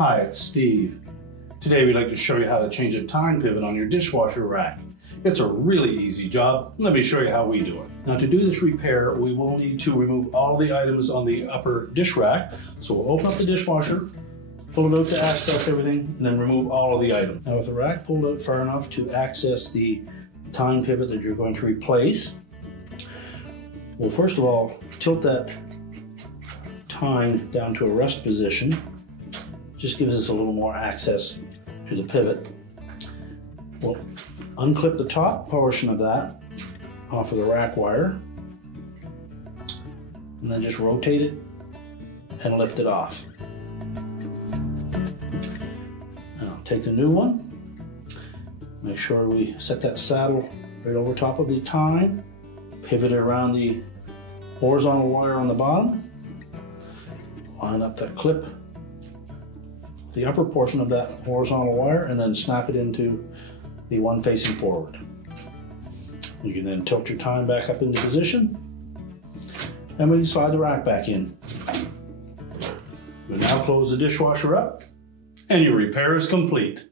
Hi, it's Steve. Today we'd like to show you how to change a Tine pivot on your dishwasher rack. It's a really easy job. Let me show you how we do it. Now to do this repair, we will need to remove all the items on the upper dish rack. So we'll open up the dishwasher, pull it out to access everything, and then remove all of the items. Now with the rack pulled out far enough to access the Tine pivot that you're going to replace, we'll first of all tilt that Tine down to a rest position. Just gives us a little more access to the pivot. We'll unclip the top portion of that off of the rack wire and then just rotate it and lift it off. Now take the new one, make sure we set that saddle right over top of the Tine, pivot it around the horizontal wire on the bottom, line up that clip, the upper portion of that horizontal wire, and then snap it into the one facing forward. You can then tilt your Tine back up into position, and we can slide the rack back in. We now close the dishwasher up, and your repair is complete.